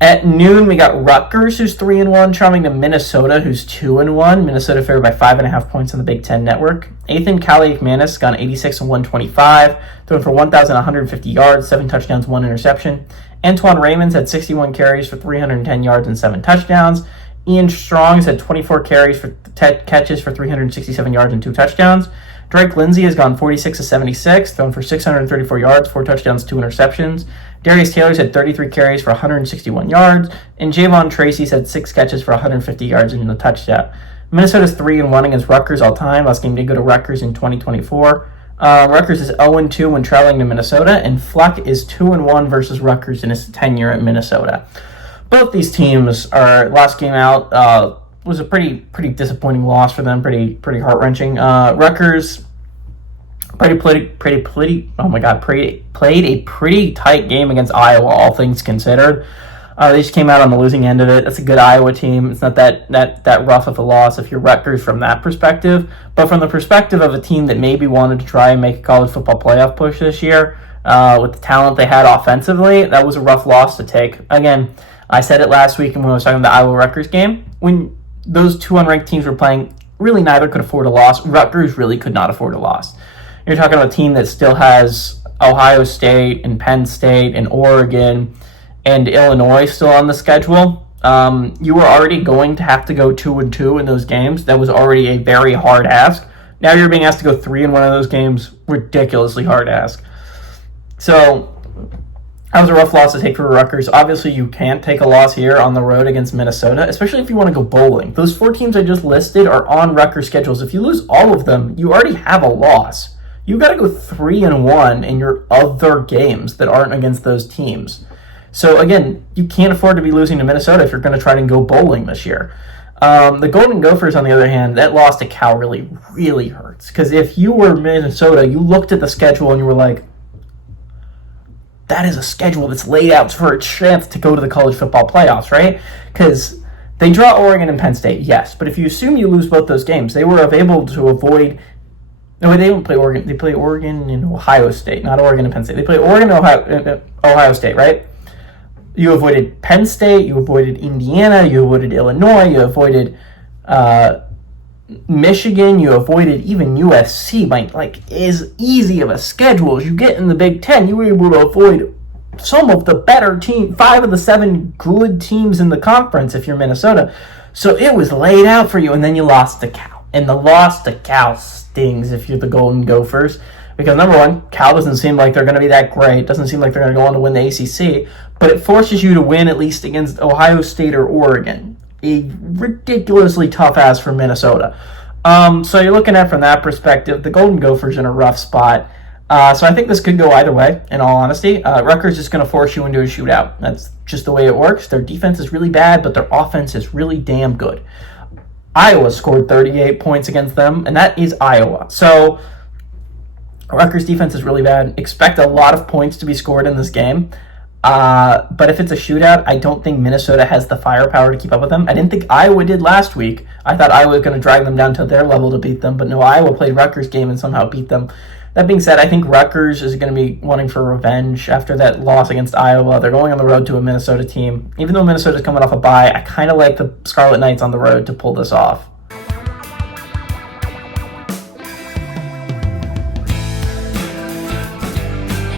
At noon, we got Rutgers, who's 3-1, traveling to Minnesota, who's 2-1. Minnesota favored by 5.5 points on the Big Ten Network. Ethan Kaliakmanis gone 86 and 125, throwing for 1,150 yards, 7 touchdowns, 1 interception. Antoine Raymonds had 61 carries for 310 yards and 7 touchdowns. Ian Strong's had 24 carries for catches for 367 yards and 2 touchdowns. Drake Lindsay has gone 46 of 76, thrown for 634 yards, 4 touchdowns, 2 interceptions. Darius Taylor's had 33 carries for 161 yards, and Javon Tracy's had 6 catches for 150 yards and a touchdown. Minnesota's 3-1 against Rutgers all time. Last game did go to Rutgers in 2024. Rutgers is 0-2 when traveling to Minnesota, and Fleck is 2-1 versus Rutgers in his tenure at Minnesota. Both these teams are last game out was a pretty disappointing loss for them, pretty heart-wrenching. Rutgers played a pretty tight game against Iowa, all things considered. They just came out on the losing end of it. That's a good Iowa team. It's not that rough of a loss if you're Rutgers from that perspective. But from the perspective of a team that maybe wanted to try and make a college football playoff push this year, with the talent they had offensively, that was a rough loss to take. Again, I said it last week when I was talking about the Iowa-Rutgers game. When those two unranked teams were playing, really neither could afford a loss. Rutgers really could not afford a loss. You're talking about a team that still has Ohio State and Penn State and Oregon and Illinois still on the schedule. You were already going to have to go 2-2 in those games. That was already a very hard ask. Now you're being asked to go 3-1 in those games. Ridiculously hard ask. So that was a rough loss to take for Rutgers. Obviously, you can't take a loss here on the road against Minnesota, especially if you want to go bowling. Those 4 teams I just listed are on Rutgers schedules. If you lose all of them, you already have a loss. You got to go 3-1 in your other games that aren't against those teams. So again, you can't afford to be losing to Minnesota if you're going to try and go bowling this year. The Golden Gophers, on the other hand, that loss to Cal really, really hurts. Because if you were Minnesota, you looked at the schedule and you were like, that is a schedule that's laid out for a chance to go to the college football playoffs, right? Because they draw Oregon and Penn State, yes. But if you assume you lose both those games, they were able to avoid... No, they don't play Oregon. They play Oregon and Ohio State, not Oregon and Penn State. They play Oregon and Ohio State, right? You avoided Penn State, you avoided Indiana, you avoided Illinois, you avoided Michigan, you avoided even USC by as easy of a schedule as you get in the Big Ten. You were able to avoid some of the better teams, 5 of the 7 good teams in the conference if you're Minnesota. So it was laid out for you, and then you lost to Cal. And the loss to Cal stings if you're the Golden Gophers. Because number one, Cal doesn't seem like they're going to be that great. Doesn't seem like they're going to go on to win the ACC. But it forces you to win at least against Ohio State or Oregon. A ridiculously tough ask for Minnesota. So you're looking at from that perspective, the Golden Gophers in a rough spot. So I think this could go either way, in all honesty. Rutgers is going to force you into a shootout. That's just the way it works. Their defense is really bad, but their offense is really damn good. Iowa scored 38 points against them, and that is Iowa. So Rutgers' defense is really bad. Expect a lot of points to be scored in this game. But if it's a shootout, I don't think Minnesota has the firepower to keep up with them. I didn't think Iowa did last week. I thought Iowa was going to drag them down to their level to beat them, but no, Iowa played Rutgers' game and somehow beat them. That being said, I think Rutgers is going to be wanting for revenge after that loss against Iowa. They're going on the road to a Minnesota team. Even though Minnesota's coming off a bye, I kind of like the Scarlet Knights on the road to pull this off.